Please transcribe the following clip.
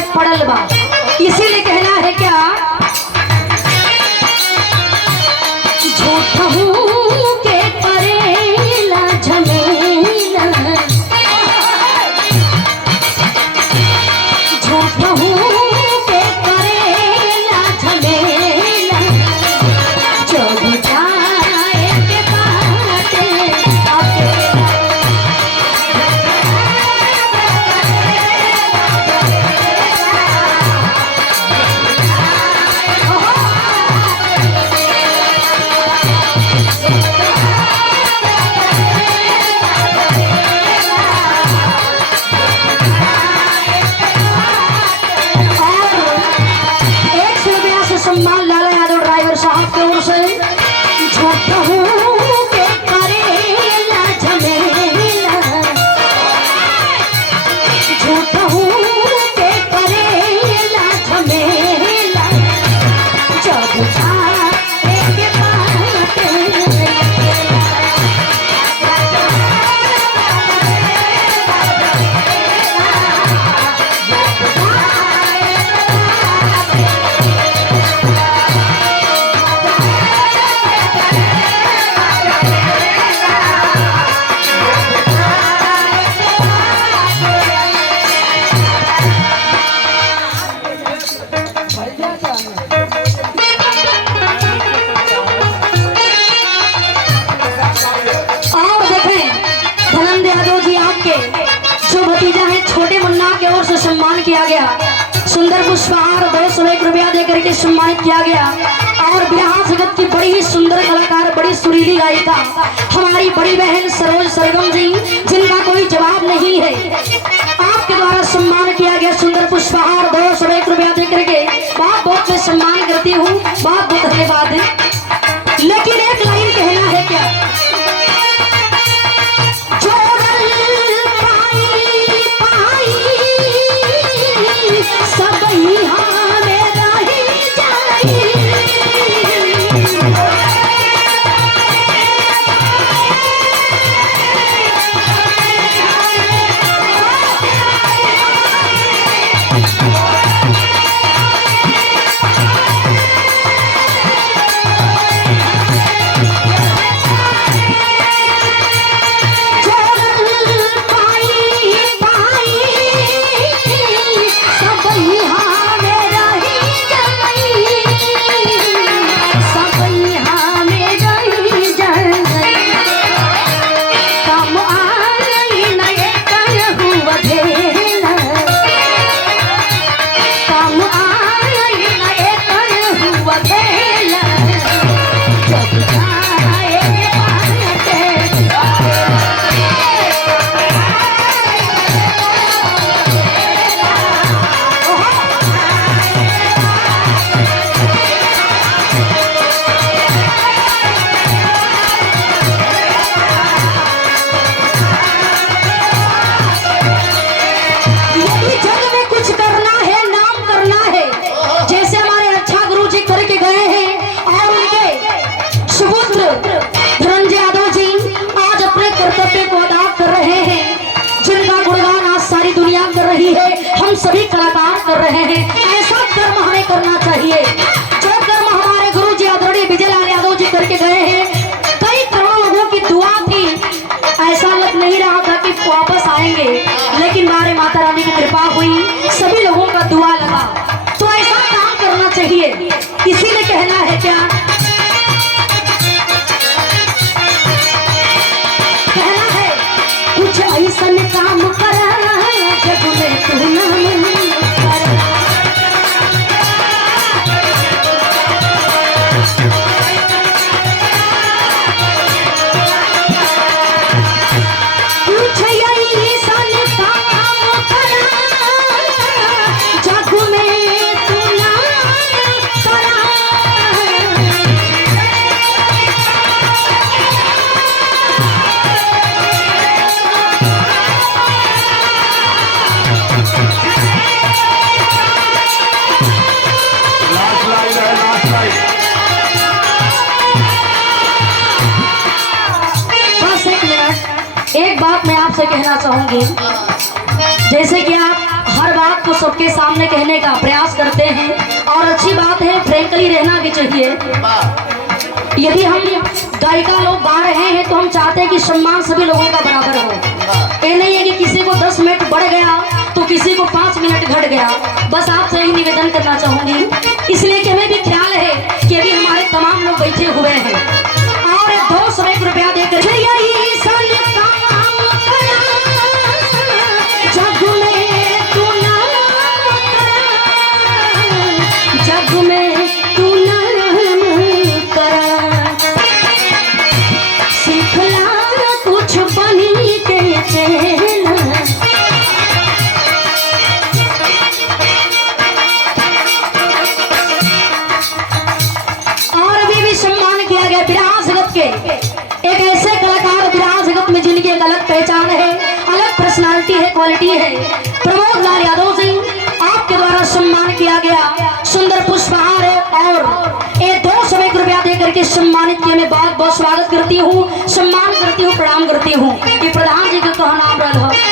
में पड़ल बा, इसीलिए कहना है क्या, झूठ हूँ के परेला झमेला, झूठ हूँ के परेला झमेला, जब जाए के बाटे सम्मान लाला यादव ड्राइवर साहब की ओर से, झूठ हूँ के परेला झमेला, झूठ हूँ के परेला झमेला, जब जाए के बाटे जो भतीजा है छोटे मुन्ना की ओर से सम्मान किया गया, सुंदर पुष्पहार 201 रुपया देकर के सम्मानित किया गया। और बिहार जगत की बड़ी ही सुंदर कलाकार, बड़ी सुरीली गायिका हमारी बड़ी बहन सरोज सरगम जी, जिनका कोई जवाब नहीं है, आपके द्वारा सम्मान किया गया। सुंदर पुष्पहार 201 रुपया देकर के बहुत बहुत मैं सम्मान करती हूँ, बहुत बहुत धन्यवाद है। लेकिन एक लाइन कहना है क्या, सब यहाँ मेरा ही जाए, हम सभी कलाकार कर रहे हैं। ऐसा कर्म हमें करना चाहिए जो कर्म हमारे गुरु जी आदरणीय विजय लाल यादव जी करके गए हैं। कई करोड़ लोगों की दुआ थी, ऐसा लग नहीं रहा था कि वापस आएंगे, लेकिन हमारे माता रानी की कृपा हुई, सभी लोगों का दुआ लगा। तो ऐसा काम करना चाहिए, इसीलिए कहना है क्या, कहना है कुछ ऐसा काम करा जब में तू नाम करा, कुछ ऐसा काम करा जग में तू नाम करा, एक बात मैं आपसे कहना चाहूंगी, जैसे कि आप हर बात को सबके सामने कहने का प्रयास करते हैं और अच्छी बात है, फ्रेंकली रहना भी चाहिए। यदि हम गायिका लोग गा रहे हैं तो हम चाहते हैं कि सम्मान सभी लोगों का बराबर हो। ये नहीं है कि किसी को 10 मिनट बढ़ गया तो किसी को 5 मिनट घट गया। बस आपसे ही निवेदन करना चाहूंगी, इसलिए कि हमें भी ख्याल है कि अभी हमारे तमाम लोग बैठे हुए हैं और 201 रुपया देकर एक ऐसे कलाकार विराट जगत में जिनकी एक अलग पहचान है, अलग पर्सनालिटी है, क्वालिटी है। प्रमोद लाल यादव जी, आपके द्वारा सम्मान किया गया सुंदर पुष्पहार है और ये 201 रुपया देकर के सम्मानित किए। मैं बहुत बहुत स्वागत करती हूँ, सम्मान करती हूँ, प्रणाम करती हूँ। ये प्रधान जी का कहना नाम रहा